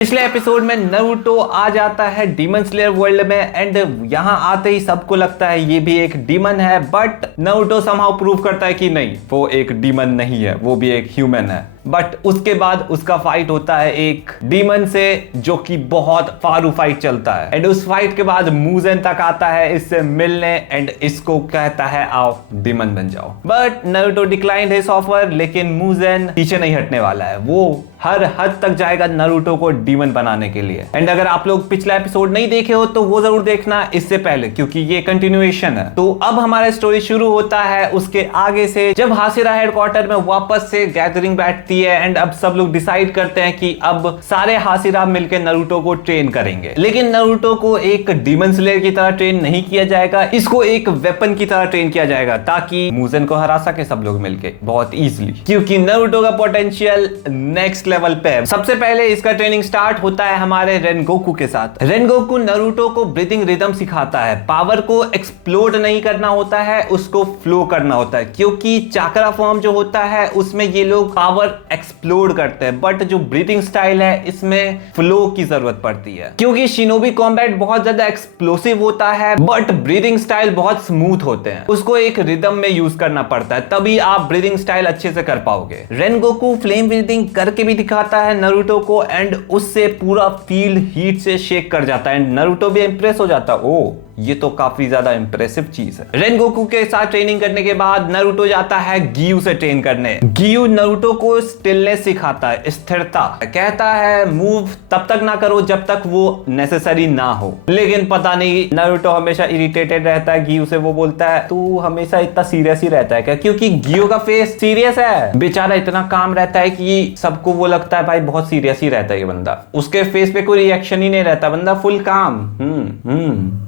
पिछले एपिसोड में नारुतो आ जाता है डीमन स्लेयर वर्ल्ड में एंड यहाँ आते ही सबको लगता है ये भी एक डीमन है, बट नारुतो समहाउ प्रूव करता है कि नहीं, वो एक डीमन नहीं है, वो भी एक ह्यूमन है। बट उसके बाद उसका फाइट होता है एक डीमन से, जो कि बहुत फारू फाइट चलता है एंड उस फाइट के बाद मूजेन तक आता है इससे मिलने एंड इसको कहता है आओ डीमन बन जाओ। But Naruto declined his offer, लेकिन मूजेन पीछे नहीं हटने वाला है, वो हर हद तक जाएगा नारुतो को डीमन बनाने के लिए। एंड अगर आप लोग पिछला एपिसोड नहीं देखे हो तो वो जरूर देखना इससे पहले, क्योंकि ये कंटिन्यूएशन है। तो अब हमारा स्टोरी शुरू होता है उसके आगे से, जब हाशिरा हेडक्वार्टर में वापस से गैदरिंग बैठती है एंड अब सब लोग डिसाइड करते हैं कि अब सारे हाशिरा मिलकर नारुतो को ट्रेन करेंगे। लेकिन नारुतो को एक डीमन स्लेयर की तरह ट्रेन नहीं किया जाएगा, इसको एक वेपन की तरह ट्रेन किया जाएगा ताकि मूजेन को हरा सके सब लोग मिलके बहुत इजीली, क्योंकि नारुतो का पोटेंशियल नेक्स्ट लेवल पे है। सबसे पहले इसका ट्रेनिंग स्टार्ट होता है हमारे रेनगोकू के साथ। रेनगोकू नारुतो को ब्रीदिंग रिदम सिखाता है। पावर को एक्सप्लोड नहीं करना होता है, उसको फ्लो करना होता है, क्योंकि चाक्रा फॉर्म जो होता है उसमें ये लोग पावर एक्सप्लोड करते हैं, बट जो ब्रीदिंग स्टाइल है इसमें फ्लो की जरूरत पड़ती है, क्योंकि शिनोबी कॉम्बैट बहुत ज्यादा एक्सप्लोसिव होता है बट ब्रीदिंग स्टाइल बहुत स्मूथ होते हैं, उसको एक रिदम में यूज करना पड़ता है, तभी आप ब्रीदिंग स्टाइल अच्छे से कर पाओगे। रेनगोकू फ्लेम ब्रीदिंग करके भी दिखाता है नारुतो को एंड उससे पूरा फील्ड हीट से शेक कर जाता है। नारुतो भी इंप्रेस हो जाता है, ओ ये तो काफी ज्यादा इंप्रेसिव चीज है। रेनगोकू के साथ ट्रेनिंग करने के बाद नारुतो जाता है गियू से ट्रेन करने। गियू नारुतो को स्टिलनेस सिखाता है, स्थिरता। कहता है मूव तब तक ना करो जब तक वो नेसेसरी ना हो। लेकिन पता नहीं नारुतो हमेशा इरिटेटेड रहता है गियू से। वो बोलता है तू हमेशा इतना सीरियस ही रहता है क्या? क्योंकि गियू का फेस सीरियस है, बेचारा इतना काम रहता है कि सबको वो लगता है भाई बहुत सीरियस ही रहता है ये बंदा। उसके फेस पे कोई रिएक्शन ही नहीं रहता, बंदा फुल काम।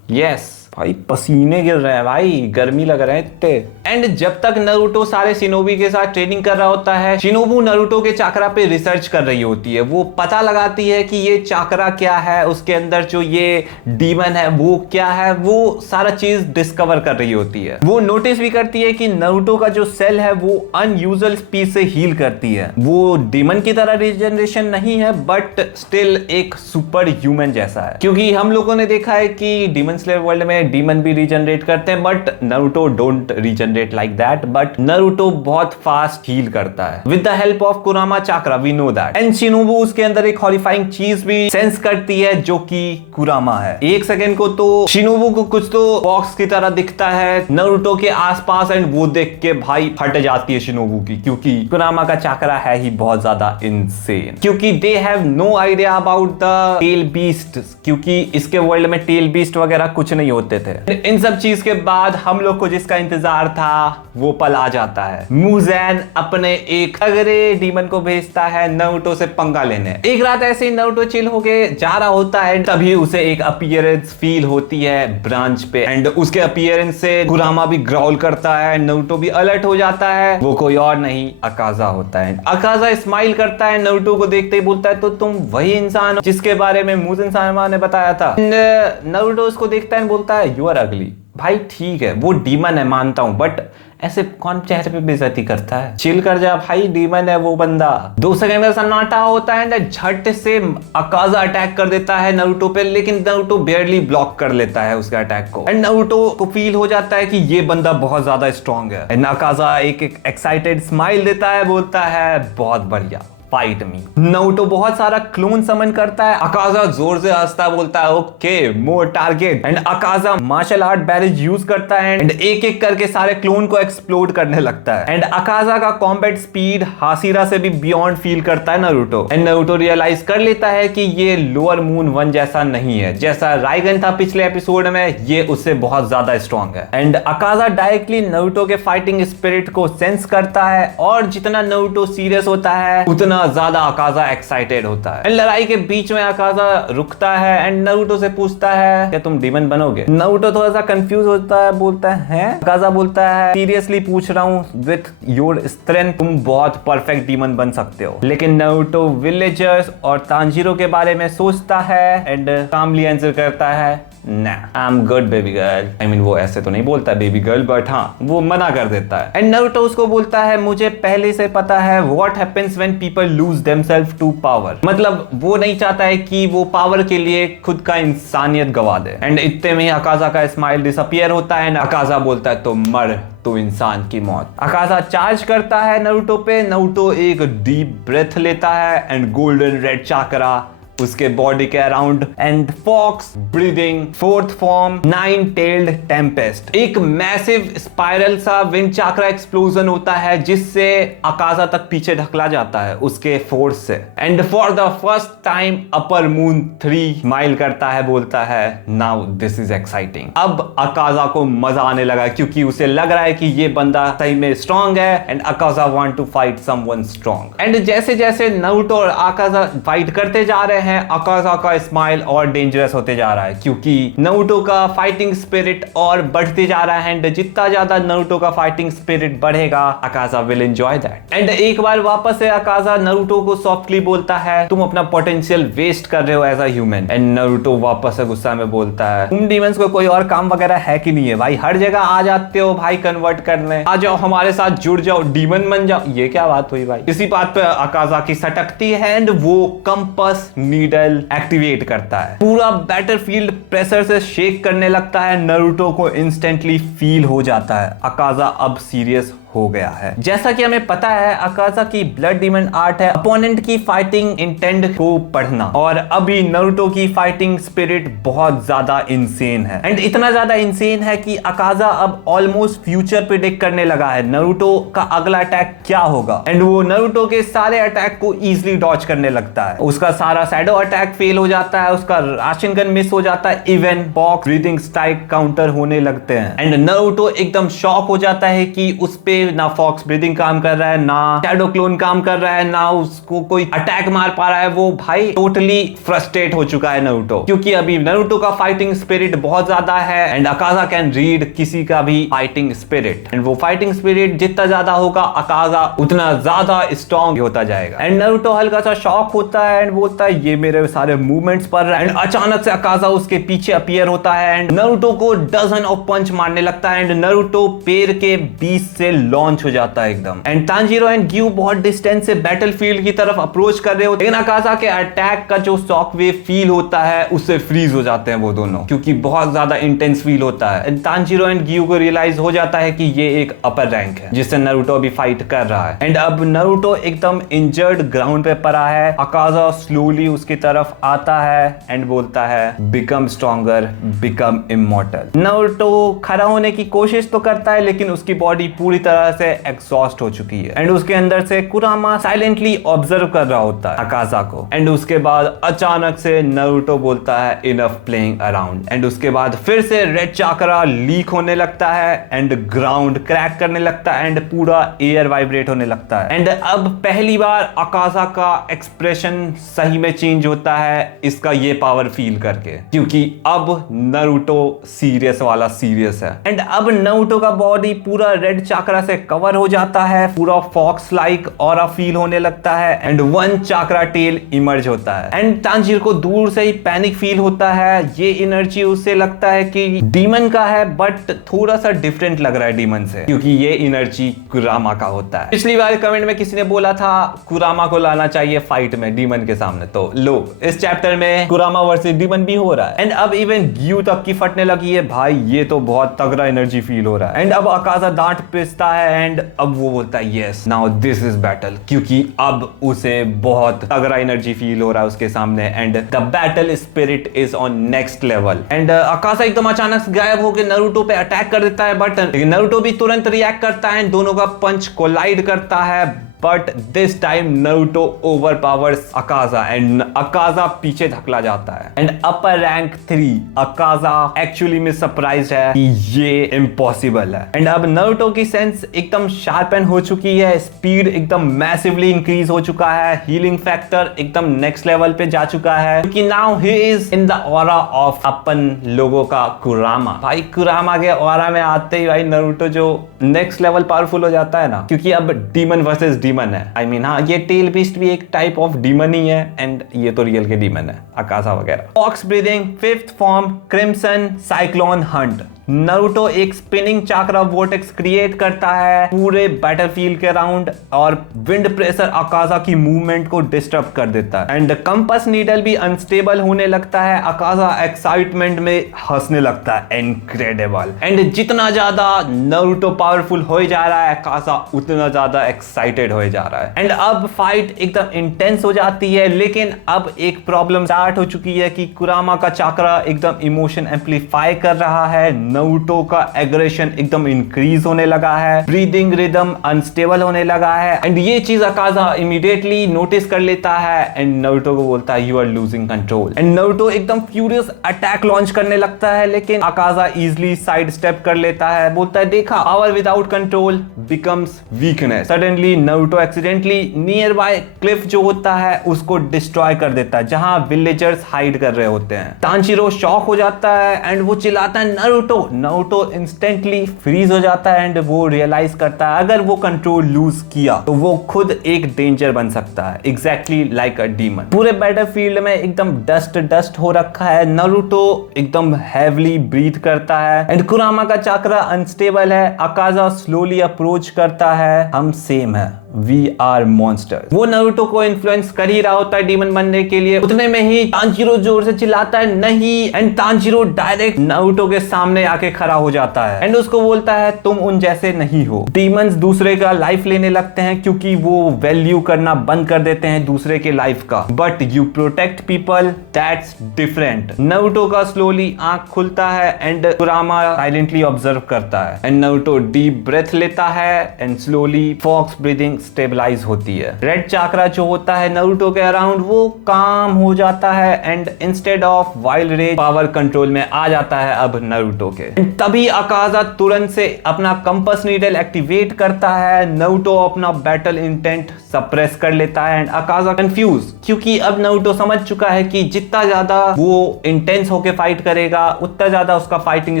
यस भाई पसीने गिर रहे हैं भाई, गर्मी लग रहे हैं इतने। एंड जब तक नारुतो सारे शिनोबी के साथ ट्रेनिंग कर रहा होता है, शिनोबू नारुतो के चाकरा पे रिसर्च कर रही होती है। वो पता लगाती है कि ये चाकरा क्या है, उसके अंदर जो ये डीमन है वो क्या है, वो सारा चीज डिस्कवर कर रही होती है। वो नोटिस भी करती है कि नारुतो का जो सेल है वो अनयूजुअल स्पीड से हील करती है। वो डीमन की तरह रिजनरेशन नहीं है बट स्टिल एक सुपर ह्यूमन जैसा है, क्योंकि हम लोगों ने देखा है कि डीमन स्लेयर वर्ल्ड में डीमन भी रीजनरेट करते हैं but Naruto don't regenerate like that. But Naruto बहुत फास्ट हील करता है with the help of Kurama chakra, we know that. And Shinobu उसके अंदर एक हॉरिफाइंग चीज भी सेंस करती है जो कि कुरामा है। एक सेकंड को तो शिनोबू को कुछ तो बॉक्स की तरह दिखता है नारुतो के आसपास एंड वो देख के भाई फट जाती है शिनोबू की, क्योंकि कुरामा का चाक्रा है ही बहुत ज्यादा इनसेन। क्योंकि they have no idea about the tail beast, क्योंकि इसके वर्ल्ड में टेल बीस्ट वगैरह कुछ नहीं होते थे। इन सब चीज के बाद हम लोग को जिसका इंतजार था वो पल आ जाता है। मूजेन अपने एक अगरे डीमन को भेजता है नारुतो से पंगा लेने। एक रात ऐसे ही नारुतो चिल होके जा रहा होता है, तभी उसे एक अपीयरेंस फील होती है ब्रांच पे एंड उसके अपीयरेंस से कुरामा भी ग्राउल करता है, नारुतो भी अलर्ट हो जाता है। वो कोई और नहीं अकाजा होता है। अकाजा स्माइल करता है नारुतो को देखते ही, बोलता है तो तुम वही इंसान हो जिसके बारे में मूजेन सामा ने बताया था। नारुतो उसको देखता है बोलता है यू आर अगली। भाई ठीक है वो डीमन है मानता हूं, बट ऐसे कौन चेहरे पे बेइज्जती करता है, चिल कर जा भाई, डीमन है वो बंदा। 2 सेकंड का सन्नाटा होता है, झट से अकाजा अटैक कर देता है नारुतो पे, लेकिन नारुतो बेयरली ब्लॉक कर लेता है उसके अटैक को एंड नारुतो को फील हो जाता है कि ये बंदा बहुत ज्यादा स्ट्रॉन्ग है एंड अकाजा एक एक्साइटेड स्माइल देता है, बोलता है बहुत बढ़िया फाइट मी। नारुतो बहुत सारा क्लोन समन करता है। अकाजा जोर से हंसता बोलता है okay more target and Akaza martial art barrage use करता है एंड एक एक करके सारे क्लोन को एक्सप्लोड करने लगता है। एंड अकाजा का कॉम्बैट स्पीड हाशिरा से भी बियॉन्ड फील करता है नारुतो एंड नारुतो रियलाइज कर लेता है कि ये लोअर मून 1 जैसा नहीं है, जैसा राइगन था पिछले एपिसोड में, ये उससे बहुत ज्यादा स्ट्रॉन्ग है। एंड अकाजा डायरेक्टली नारुतो के फाइटिंग स्पिरिट को सेंस करता है और जितना नारुतो सीरियस होता है उतना ज्यादा अकाजा एक्साइटेड होता है। लड़ाई के बीच में अकाजा रुकता है एंड नारुतो से पूछता है क्या तुम डीमन बनोगे? नारुतो थोड़ा सा कंफ्यूज होता है, बोलता है अकाजा बोलता है सीरियसली पूछ रहा हूँ, विथ योर स्ट्रेंथ तुम बहुत परफेक्ट डीमन बन सकते हो। लेकिन नारुतो विलेजर्स और तांजीरो के बारे में सोचता है एंड कामली आंसर करता है ना I am good baby girl. I mean वो ऐसे तो नहीं बोलता बेबी गर्ल, बट हाँ वो मना कर देता है। एंड नारुतो उसको बोलता है मुझे पहले से पता है what happens when people lose themselves to power. मतलब वो नहीं चाहता है कि वो पावर के लिए खुद का इंसानियत गवा दे। एंड इतने में ही अकाजा का स्माइल डिसअपियर होता है। अकाजा बोलता है तो मर, तो इंसान की मौत। अकाजा चार्ज करता है नारुतो पे। नारुतो एक डीप ब्रेथ लेता है एंड गोल्डन रेड चाकरा उसके बॉडी के around and fox breathing fourth form 9-tailed tempest. एक मैसिव स्पाइरल सा विंड चाकरा एक्सप्लोजन होता है जिससे अकाजा तक पीछे ढकला जाता है उसके फोर्स से। And for the first time upper moon 3 smile करता है, बोलता है नाउ दिस इज एक्साइटिंग। अब अकाजा को मजा आने लगा क्योंकि उसे लग रहा है कि ये बंदा सही में स्ट्रांग है and Akaza want to fight someone strong. And जैसे जैसे नारुतो और अकाजा फाइट करते जा रहे हैं अकाजा का स्माइल और डेंजरस होते जा रहा है क्योंकि नारुतो का फाइटिंग स्पिरिट और बढ़ते जा रहा है। एंड जितना ज्यादा नारुतो का फाइटिंग स्पिरिट बढ़ेगा अकाजा विल एंजॉय दैट। एंड एक बार वापस से अकाजा नारुतो को सॉफ्टली बोलता है तुम अपना पोटेंशियल वेस्ट कर रहे हो as a human. And Naruto वापस से गुस्सा में बोलता है तुम डीमंस को कोई और काम वगैरह है कि नहीं है भाई, हर जगह आ जाते हो भाई कन्वर्ट करने, आ जाओ हमारे साथ जुड़ जाओ, डीमन बन जाओ। ये क्या बात हुई भाई। इसी बात पे अकाजा की सटकती है एंड वो कंपास नीडल एक्टिवेट करता है। पूरा बैटलफील्ड प्रेशर से शेक करने लगता है। नारुतो को इंस्टेंटली फील हो जाता है अकाजा अब सीरियस हो गया है। जैसा कि हमें पता है अकाजा की ब्लड डीमन आर्ट है अपोनेंट की फाइटिंग इंटेंट को पढ़ना। और अभी नारुतो की फाइटिंग स्पिरिट बहुत ज्यादा इंसेन है। एंड इतना ज्यादा इंसेन है कि अकाजा अब ऑलमोस्ट फ्यूचर प्रेडिक्ट करने लगा है नारुतो का अगला अटैक क्या होगा। एंड वो नारुतो के सारे अटैक को इजीली डॉज करने लगता है। उसका सारा शैडो अटैक फेल हो जाता है, उसका राशन गन मिस हो जाता है, even box breathing strike counter होने लगते हैं। एंड नारुतो एकदम शॉक हो जाता है कि उस पे ना फॉक्स ब्रीदिंग काम कर रहा है, ना शैडो क्लोन काम कर रहा है, ना उसको कोई अटैक मार पा रहा है। वो भाई टोटली फ्रस्ट्रेट हो चुका है नारुतो क्योंकि अभी नारुतो का फाइटिंग स्पिरिट बहुत ज्यादा है एंड अकाजा कैन रीड किसी का भी फाइटिंग स्पिरिट। एंड वो फाइटिंग स्पिरिट जितना ज्यादा होगा अकाजा उतना ज्यादा स्ट्रॉन्ग होता जाएगा। एंड नारुतो हल्का सा शॉक होता है एंड बोलता है ये मेरे सारे मूवमेंट्स पढ़ रहा है। एंड अचानक से अकाजा उसके पीछे अपीयर होता है एंड नारुतो को डजन ऑफ पंच मारने लगता है। एंड नारुतो पैर के बीच से लॉन्च हो जाता है एकदम। एंड तांजीरो एंड ग्यू बहुत डिस्टेंस से बैटलफील्ड की तरफ अप्रोच कर रहे होते हैं, लेकिन अकाजा के अटैक का जो शॉक वेव फील होता है उससे फ्रीज हो जाते हैं वो दोनों क्योंकि बहुत ज्यादा इंटेंस फील होता है। एंड तांजीरो एंड ग्यू को रियलाइज हो जाता है कि ये एक अपर रैंक है जिससे नारुतो अभी फाइट कर रहा है। एंड अब नारुतो एकदम इंजर्ड ग्राउंड पे पड़ा है। अकाजा स्लोली उसकी तरफ आता है एंड बोलता है become stronger, become immortal. Naruto खड़ा होने की कोशिश तो करता है लेकिन उसकी बॉडी पूरी तरह से एग्जॉस्ट हो चुकी है। एंड उसके अंदर से कुरामा साइलेंटली ऑब्जर्व कर रहा होता है अकाजा को। एंड उसके बाद अचानक से नारुतो बोलता है इनफ प्लेइंग अराउंड। एंड उसके बाद फिर से रेड चाकरा लीक होने लगता है एंड ग्राउंड क्रैक करने लगता है एंड पूरा एयर वाइब्रेट होने लगता है। एंड अब पहली बार अकाजा का एक्सप्रेशन सही में चेंज होता है इसका ये पावर फील करके क्योंकि अब नारुतो सीरियस वाला सीरियस है। एंड अब नारुतो का बॉडी पूरा रेड चाकरा से कवर हो जाता है, पूरा फॉक्स लाइक ऑरा फील होने लगता है and one chakra tail emerge होता है। एंड तांजीर को दूर से ही पैनिक फील होता है। ये एनर्जी उससे लगता है कि डीमन का है बट थोड़ा सा डिफरेंट लग रहा है डीमन से क्योंकि ये एनर्जी कुरामा का होता है। पिछली बार कमेंट में किसी ने बोला था कुरामा को लाना चाहिए फाइट में डीमन के सामने, तो लो इस चैप्टर में कुरामा वर्सेस डीमन भी हो रहा है। एंड अब इवन ग्यू तक की फटने लगी है भाई, ये तो बहुत तगड़ा एनर्जी फील हो रहा है। एंड अब अकाजा दांत पिसता है एंड अब वो बोलता है yes now this is battle क्योंकि अब उसे बहुत तगड़ा एनर्जी फील हो रहा है उसके सामने and the battle spirit is on next level. And Akaza एकदम अचानक गायब होकर नारुतो पे अटैक कर देता है बट नारुतो भी तुरंत रिएक्ट करता है, दोनों का पंच कोलाइड करता है but this time Naruto overpowers Akaza and Akaza पीछे धकला जाता है। And upper rank 3 Akaza actually में सरप्राइज्ड है कि ये इम्पॉसिबल है। एंड अब नारुतो की सेंस एकदम शार्पन हो चुकी है, स्पीड एकदम मैसिवली इंक्रीज हो चुका है, हीलिंग फैक्टर एकदम नेक्स्ट लेवल पे जा चुका है क्योंकि now he is in the aura of अपन लोगों का कुरामा। भाई कुरामा के ऑरा में आते ही भाई नारुतो जो नेक्स्ट लेवल पावरफुल हो जाता है ना क्योंकि अब डीमन वर्सेस डीमन है। आई मीन हाँ ये टेल बीस्ट भी एक टाइप ऑफ डीमन ही है एंड ये तो रियल के डीमन है अकाजा वगैरह। Fox breathing fifth form crimson cyclone hunt Naruto एक स्पिनिंग चाक्रा वोर्टेक्स क्रिएट करता है पूरे बैटलफील्ड के अराउंड और विंड प्रेशर अकाजा की मूवमेंट को डिस्टर्ब कर देता है एंड कंपास नीडल भी अनस्टेबल होने लगता है। अकाजा एक्साइटमेंट में हंसने लगता है, इनक्रेडिबल। एंड जितना ज्यादा नारुतो पावरफुल हो जा रहा है अकाजा उतना ज्यादा एक्साइटेड हो जा रहा है एंड अब फाइट एकदम इंटेंस हो जाती है। लेकिन अब एक प्रॉब्लम स्टार्ट हो चुकी है कि कुरामा का चाक्रा एकदम इमोशन एम्पलीफाई कर रहा है, नारुतो का एग्रेशन एकदम इंक्रीज होने लगा है, ब्रीदिंग रिदम अनस्टेबल होने लगा है एंड ये चीज अकाजा इमीडिएटली नोटिस कर लेता है एंड नारुतो को बोलता है you are losing control and Naruto एकदम फ्यूरियस अटैक लॉन्च करने लगता है। लेकिन अकाजा इजीली साइड स्टेप कर लेता है, बोलता है देखा power without control becomes weakness. Suddenly Naruto accidentally near by Cliff जो होता है उसको डिस्ट्रॉय कर देता है जहां विलेजर्स हाइड कर रहे होते हैं। तांजीरो शॉक हो जाता है एंड वो चिल्लाता है नारुतो। नारुतो इंस्टेंटली फ्रीज हो जाता है एंड वो रियलाइज करता है अगर वो कंट्रोल लूज किया तो वो खुद एक डेंजर बन सकता है, एग्जैक्टली लाइक अ डीमन। पूरे बैटलफील्ड में एकदम डस्ट हो रखा है। नारुतो एकदम हैवीली ब्रीथ करता है एंड कुरामा का चाक्रा अनस्टेबल है। अकाजा स्लोली अप्रोच करता है, हम सेम है, वी आर मॉन्स्टर्स। वो नारुतो को इन्फ्लुएंस कर ही रहा होता है डीमन बनने के लिए, उतने में ही तांजीरो जोर से चिल्लाता है नहीं एंड तांजीरो डायरेक्ट नारुतो के सामने आके खड़ा हो जाता है एंड उसको बोलता है तुम उन जैसे नहीं हो। डीमंस दूसरे का लाइफ लेने लगते हैं क्योंकि वो वैल्यू करना बंद कर देते हैं दूसरे के लाइफ का, but you protect people, that's different. Naruto का स्लोली आंख खुलता है एंड कुरामा साइलेंटली ऑब्जर्व करता है एंड नारुतो डीप ब्रेथ लेता है and slowly fox breathing stabilize होती है। रेड चाक्रा जो होता है नारुतो के अराउंड वो काम हो जाता है and instead of wild rage power control में आ जाता है अब नारुतो के। तभी अकाजा तुरंत से अपना कंपास नीडल एक्टिवेट करता है। नारुतो अपना बैटल इंटेंट सप्रेस कर लेता है एंड अकाजा कंफ्यूज क्योंकि अब नारुतो समझ चुका है कि जितना ज्यादा वो इंटेंस होके फाइट करेगा उतना ज्यादा उसका फाइटिंग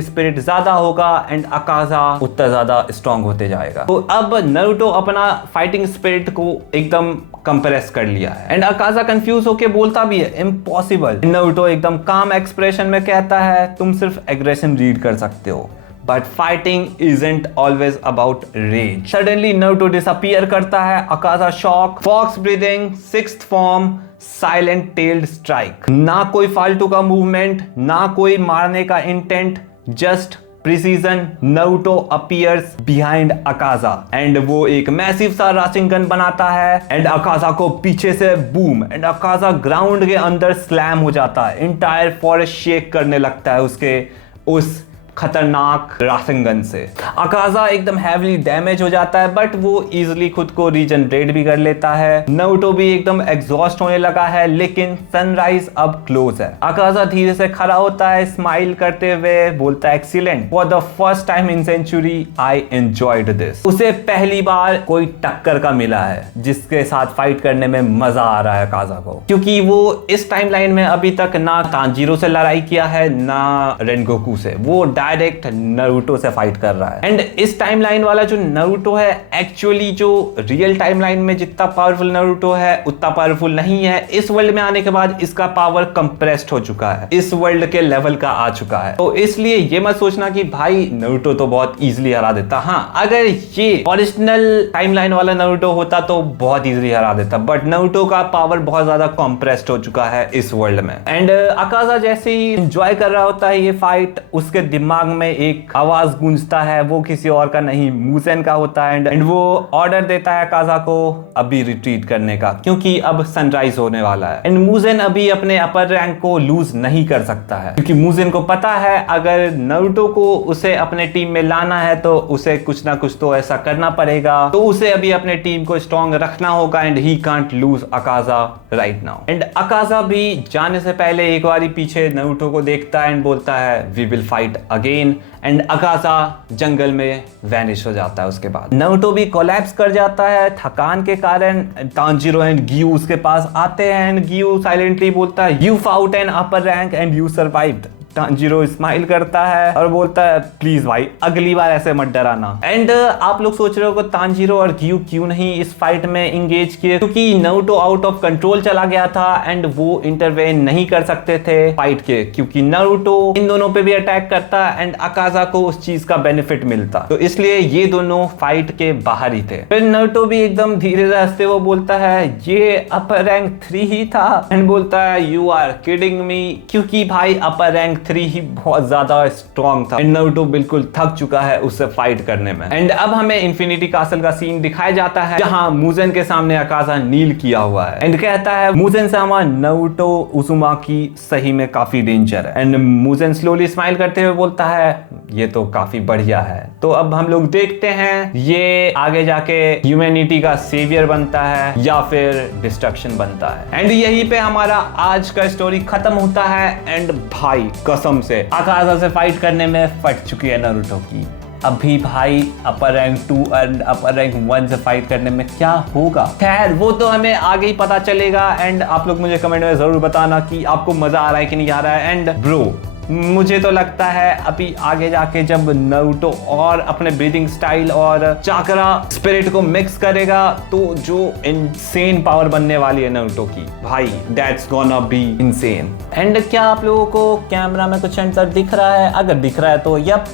स्पिरिट ज्यादा होगा एंड अकाजा उतना ज्यादा स्ट्रॉन्ग होते जाएगा। तो अब नारुतो अपना फाइटिंग स्पिरिट को एकदम कंप्रेस कर लिया है एंड अकाजा कंफ्यूज होके बोलता भी है इम्पॉसिबल। नारुतो एकदम काम एक्सप्रेशन में कहता है तुम सिर्फ एग्रेशन रीड कर सकते हो, but fighting isn't always about rage. Suddenly Naruto disappear करता है। Akaza shock, fox breathing, sixth form, silent tailed strike. ना कोई फालतू का मूवमेंट, ना कोई मारने का intent, just precision. Naruto appears behind Akaza and वो एक मैसिव सा राशिंग गन बनाता है एंड अकाजा को पीछे से बूम एंड अकाजा ग्राउंड के अंदर स्लैम हो जाता है। इंटायर फॉरेस्ट शेक करने लगता है उसके उस खतरनाक राशिंग गन से। अकाजा एकदम हैवीली डैमेज हो जाता है बट वो इजीली खुद को रीजनरेट भी कर लेता है। नारुतो भी एकदम एग्जॉस्ट होने लगा है लेकिन सनराइज अब क्लोज है। अकाजा धीरे से खड़ा होता है, स्माइल करते हुए बोलता है excellent, for the first time in century I enjoyed this. उसे पहली बार कोई टक्कर का मिला है जिसके साथ फाइट करने में मजा आ रहा है अकाजा को, क्योंकि वो इस टाइमलाइन में अभी तक ना तांजीरो से लड़ाई किया है ना रेनगोकू से, वो डायरेक्ट नारुतो से फाइट कर रहा है। एंड इस टाइमलाइन वाला जो नारुतो है एक्चुअली जो रियल टाइमलाइन में जितना पावरफुल नारुतो है उतना पावरफुल नहीं है। इस वर्ल्ड में आने के बाद इसका पावर कंप्रेस्ड हो चुका है, इस वर्ल्ड के लेवल का आ चुका है। तो इसलिए ये मत सोचना कि भाई नारुतो तो बहुत इजीली हरा देता। हाँ, अगर ये ओरिजिनल टाइमलाइन वाला नारुतो होता तो बहुत इजीली हरा देता, बट नारुतो का पावर बहुत ज्यादा कंप्रेस्ड हो चुका है इस वर्ल्ड में। एंड अकाजा जैसे ही एंजॉय कर रहा होता है ये फाइट, उसके दिमाग में एक आवाज गूंजता है, वो किसी और का नहीं मुजेन का होता है एंड वो ऑर्डर देता है अकाजा को अभी रिट्रीट करने का क्योंकि अब सनराइज होने वाला है। एंड मुजेन अभी अपने अपर रैंक को लूज नहीं कर सकता है क्योंकि मुजेन को पता है अगर नारुतो को उसे अपने टीम में लाना है तो उसे कुछ ना कुछ तो ऐसा करना पड़ेगा, तो उसे अभी अपने टीम को स्ट्रॉन्ग रखना होगा and he can't lose Akaza right now. And Akaza भी जाने से पहले एक बार पीछे नारुतो को देखता है एंड बोलता है we will fight again and Akaza जंगल में वैनिश हो जाता है। उसके बाद नारुतो भी कोलैप्स कर जाता है थकान के कारण। तांजीरो एंड गियू उसके पास आते हैं एंड गियू साइलेंटली बोलता है you fought an upper rank and you survived, Tanjiro smile करता है और बोलता है प्लीज भाई अगली बार ऐसे मत डराना। एंड आप लोग सोच रहे हो तांजीरो और ग्यू क्यों नहीं इस फाइट में इंगेज किए, क्योंकि नारुतो आउट ऑफ कंट्रोल चला गया था एंड वो इंटरवेन नहीं कर सकते थे फाइट के, क्योंकि नारुतो इन दोनों पे भी अटैक करता एंड अकाजा को उस चीज का बेनिफिट मिलता, तो इसलिए ये दोनों फाइट के बाहर ही थे। फिर नारुतो भी एकदम धीरे से हंसते वो बोलता है ये अपर रैंक 3 ही था एंड बोलता है यू आर किडिंग मी, क्योंकि भाई अपर रैंक 3 ही बहुत ज्यादा स्ट्रॉन्ग था एंड नारुतो बिल्कुल थक चुका है उससे फाइट करने में। एंड अब हमें इन्फिनिटी कासल का सीन दिखाया जाता है जहां मुजेन के सामने अकाजा नील किया हुआ है एंड कहता है मुजेन सामा नारुतो उजुमाकी सही में काफी डेंजर है एंड मुजेन स्लोली स्माइल करते हुए बोलता है ये तो काफी बढ़िया है। तो अब हम लोग देखते हैं ये आगे जाके ह्यूमैनिटी का सेवियर बनता है या फिर डिस्ट्रक्शन बनता है। एंड यहीं पे हमारा आज का स्टोरी खत्म होता है एंड भाई कसम से अकाजा से फाइट करने में फट चुकी है नारुतो की। अभी भाई अपर रैंक 2 एंड अपर रैंक 1 से फाइट करने में क्या होगा, खैर वो तो हमें आगे ही पता चलेगा। एंड आप लोग मुझे कमेंट में जरूर बताना कि आपको मजा आ रहा है कि नहीं आ रहा है। एंड ब्रो मुझे तो लगता है अभी आगे जाके जब नारुतो और अपने ब्रीदिंग स्टाइल और चाकरा स्पिरिट को मिक्स करेगा तो जो इनसेन पावर बनने वाली है नारुतो की, भाई that's gonna be insane. And क्या आप लोगों को कैमरा में कुछ अंतर दिख रहा है? अगर दिख रहा है तो yup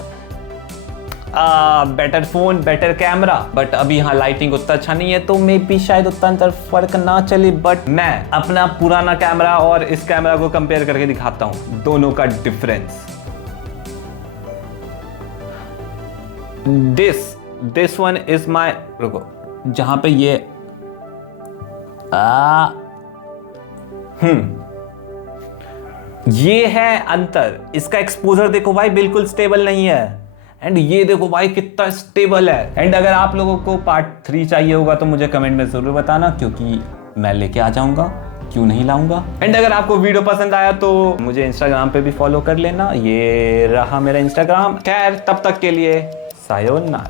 better phone better camera, but अभी यहाँ लाइटिंग उतना अच्छा नहीं है तो मे बी शायद उतना अंतर फर्क ना चले। बट मैं अपना पुराना कैमरा और इस कैमरा को कंपेयर करके दिखाता हूँ दोनों का difference. This one is my, रुको जहां पे ये ये है अंतर, इसका एक्सपोजर देखो भाई बिल्कुल स्टेबल नहीं है एंड ये देखो भाई कितना स्टेबल है। एंड अगर आप लोगों को पार्ट 3 चाहिए होगा तो मुझे कमेंट में जरूर बताना, क्योंकि मैं लेके आ जाऊंगा, क्यों नहीं लाऊंगा। एंड अगर आपको वीडियो पसंद आया तो मुझे इंस्टाग्राम पे भी फॉलो कर लेना, ये रहा मेरा इंस्टाग्राम। खैर तब तक के लिए सायोनारा।